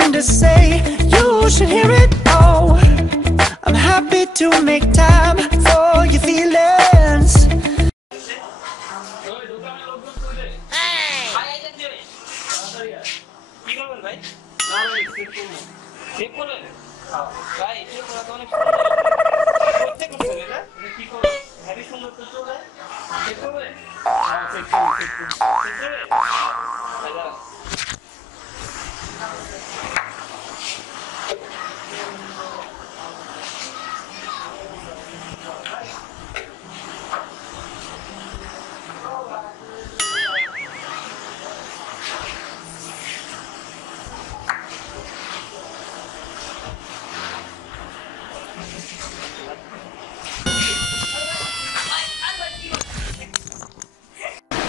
something to say, you should hear it. Oh, I'm happy to make time for your feelings.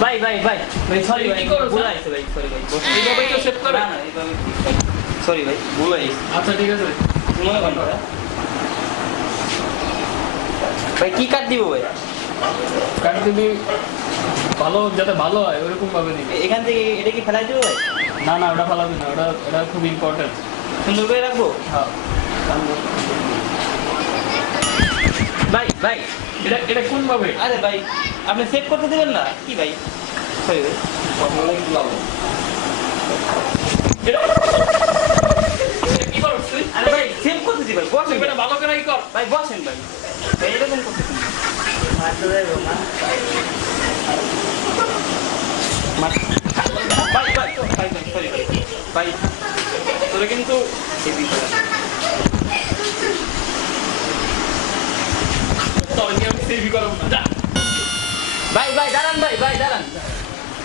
ভাই ভাই ভাই ভাই sorry ভাই ভুল হয়েছে ভাই সরি ভাই এইভাবে তো সেভ করে না না এইভাবে সরি ভাই ভুল হয়েছে আচ্ছা ঠিক আছে মনে করেন ভাই কি কাট দিব ভাই কাট দিবি ভালো যাতে ভালো হয় ওরকম ভাবে দিবি এখান থেকে এটা কি ফেলাই দিব ভাই না না ওটা ফালাবি না ওটা খুব ইম্পর্টেন্ট সুন্দর করে রাখবো হ্যাঁ ভাই ভাই এটা কোন ভাবে আরে ভাই আপনি সেভ করতে দেবেন না কি ভাই সরি ভাই কি করছিস তুই আরে ভাই সেভ করতে দিবেন বসেন এটা ভালো করে কর ভাই বসেন ভাই ভাই এরকম করতেছেন মারতে দেবো না ভাই ভাই ভাই ভাই সরি ভাই ভাই তোরে কিন্তু তোরে কি আমি সেভ করব না যা ভাই ভাই দাঁড়ান ভাই ভাই দাঁড়ান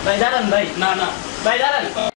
ভাই দাঁড়ান ভাই না না ভাই দাঁড়ান